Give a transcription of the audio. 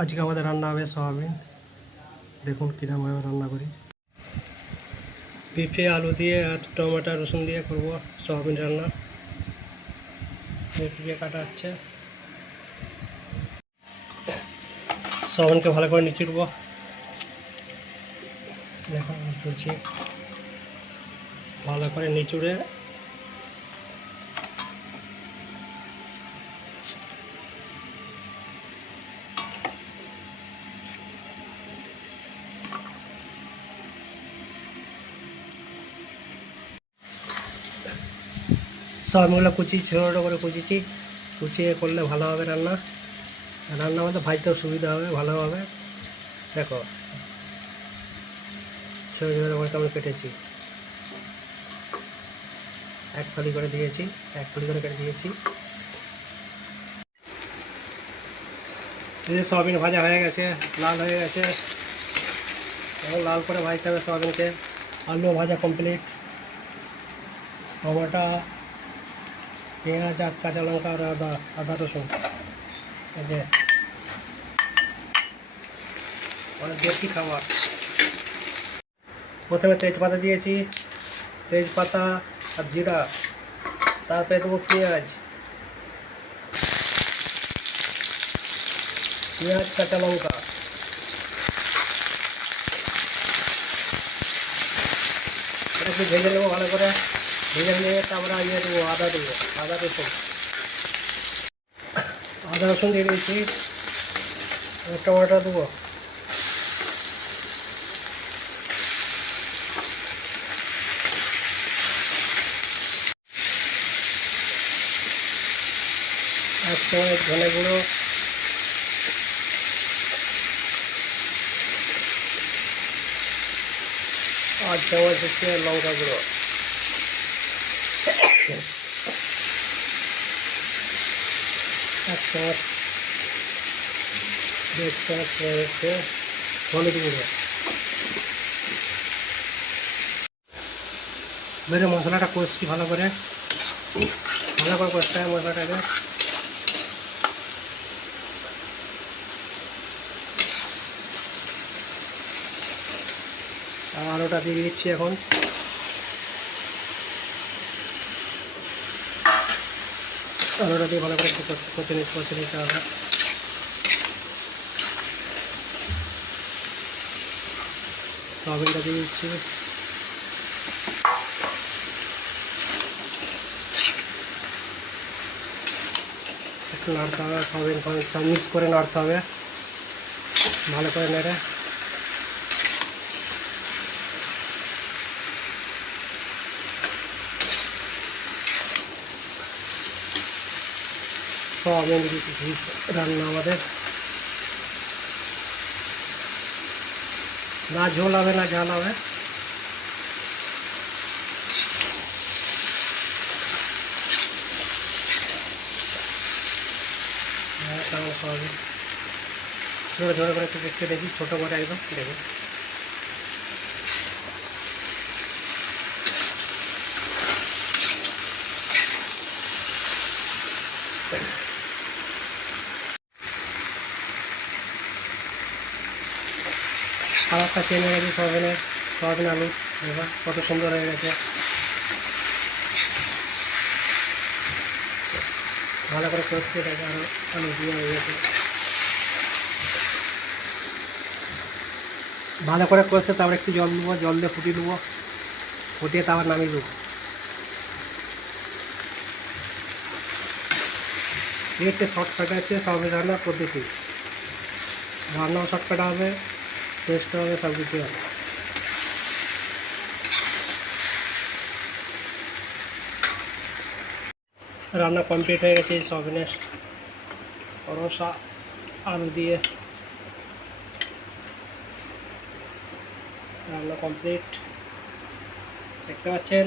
আজকে আমাদের রান্না হবে সয়াবিন। দেখুন কীরকমভাবে রান্না করি। পেঁপে আলু দিয়ে আর টমেটো, রসুন দিয়ে করব সয়াবিন রান্না। পেঁপে কাটা হচ্ছে। সয়াবিনকে ভালো করে নিচুড়ব দেখুন নিচুড়ছি ভালো করে নিচুড়ে সবগুলো কুচি ছোটো ছোটো করে কুচিছি কুচিয়ে করলে ভালো হবে রান্না। রান্না মধ্যে ভাজতেও সুবিধা হবে, ভালো হবে। দেখো ছোটো ছোটো করে কেমন কেটেছি। এক ফালি করে দিয়েছি, এক ফালি করে কেটে দিয়েছি। এই সয়াবিন ভাজা হয়ে গেছে, লাল হয়ে গেছে। এখন লাল করে ভাজতে হবে সয়াবিনকে। আলু ভাজা কমপ্লিট টমেটো পেঁয়াজ আর কাঁচা লঙ্কা আর আদা আদা, রসুন। অনেক বেশি খাবার। প্রথমে তেজপাতা দিয়েছি, তেজপাতা আর জিরা, তারপরে দেবো পেঁয়াজ। পেঁয়াজ, কাঁচা লঙ্কা। একটু ভেজে নেব ভালো করে। ভেজে নিয়ে তারপরে ইয়ে দেবো আদা দেবো, আদা রসুন। আদা রসুন দিয়ে দিয়েছি এবার টমেটো দেবো। এক চামচ ধনে গুঁড়ো। আর চামচ গুঁড়ো এক বেড়ে মশলাটা কষছি ভালো করে ভালো করে কষতে হবে মশলাটাকে আলুটা দিয়ে দিচ্ছি এখন আলুটা দিয়ে ভালো করে কষ- নিতে কষে নিতে হবে সয়াবিনটা দিয়ে দিচ্ছি। একটু নাড়তে হবে, সয়াবিন সব মিক্স করে নাড়তে হবে। ভালো করে নেড়ে। সয়াবিন রান্না আমাদের। না ঝোল হবে না ঝাল হবে। হ্যাঁ, ছোটো ছোটো করে একটু দেখতে দেখি ছোটো করে একদম দেখুন কালারটা চেঞ্জ হয়ে গেছে সয়াবিনের সয়াবিন আলু, এবার কত সুন্দর হয়ে গেছে। ভালো করে করছি এটাকে আরও আলু দিয়ে হয়ে গেছে। ভালো করে কষে তারপর একটু জল দেবো, জল দিয়ে ফুটিয়ে দেবো। ফুটিয়ে তারপর নামিয়ে দেবো। এই হচ্ছে শর্টকাট আছে সবই রান্নার পদ্ধতি। রান্নাও শর্টকাট হবে। টেস্ট হবে সব কিছু হবে। রান্না কমপ্লিট হয়ে গেছে সবিনের রসা আলু দিয়ে। রান্না কমপ্লিট। দেখতে পাচ্ছেন?